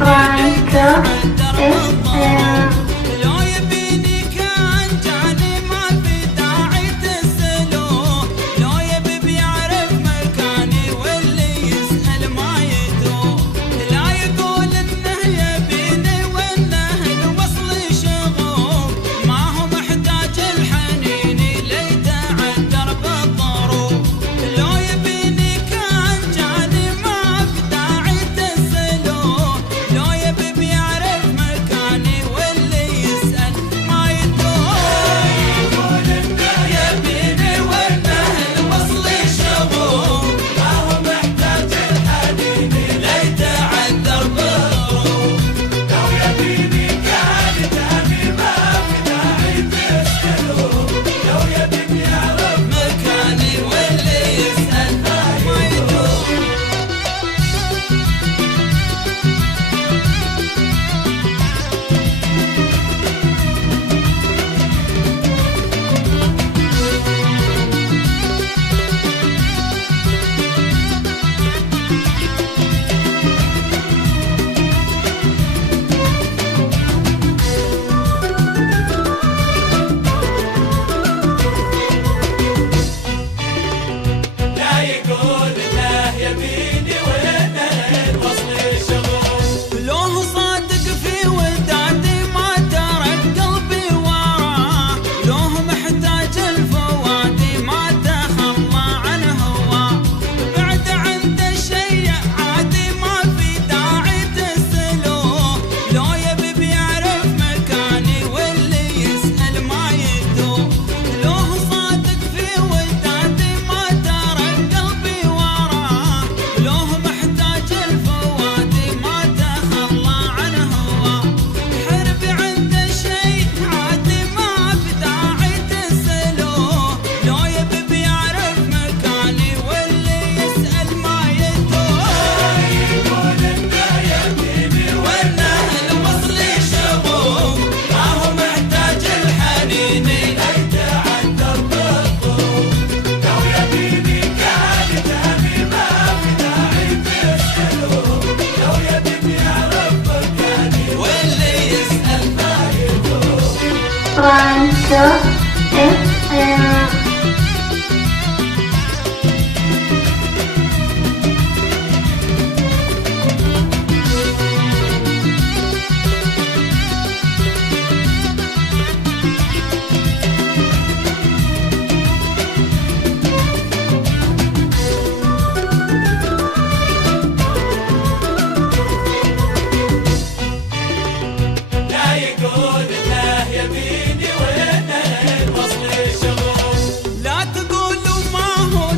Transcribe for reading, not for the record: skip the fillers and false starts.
فرانكو اف ام. لو يبيني كان جاني ما في داعي تسألوه، لو يبي بيعرف مكاني واللي يسأل ما يدوه، لا يقول انه يبيني وانه الوصل شغوف، ما هو محتاج الحنين ليتعذر بالظروف. لو يبيني كان جاني ما في داعي تسألوه، لو يبي بيعرف مكاني واللي يسأل ما يدوه، يقول انه يبيني وانه الوصل شغوف، ما هو محتاج الحنين ليتعذر بالظروف. لو يبيني كان جاني ما في داعي تسألوه، لو يبي بيعرف مكاني واللي يسأل ما يدوه. لا يقول انه يبيني وانه الوصل شغوف، لو هو صادق في ودادي ما ترك قلبي وراه، لو هو محتاج الفوادي ما تخلى عن هواه، بعد عنده شيء عادي ما في داعي تسألوه، لو يبي بيعرف مكاني واللي يسأل ما يدوه، لو هو صادق في ودادي ما ترك قلبي وراه، لو هو محتاج الفوادي ما تخلى عن هواه، حربي عنده شيء عادي ما في داعي تسألوه، لو يبي بيعرف مكاني واللي يسأل ما يدوه، يقول انه يبيني وانه الوصل شغوف، ما هو محتاج الحنين ليتعذر بالظروف. لو يبيني كان جاني ما في داعي تسألوه، لو يبي بيعرف مكاني واللي يسأل ما يدوه. فرانكو اف ام. لا يقول انه يبيني وانه الوصل شغوف، لا تقولوا ما هو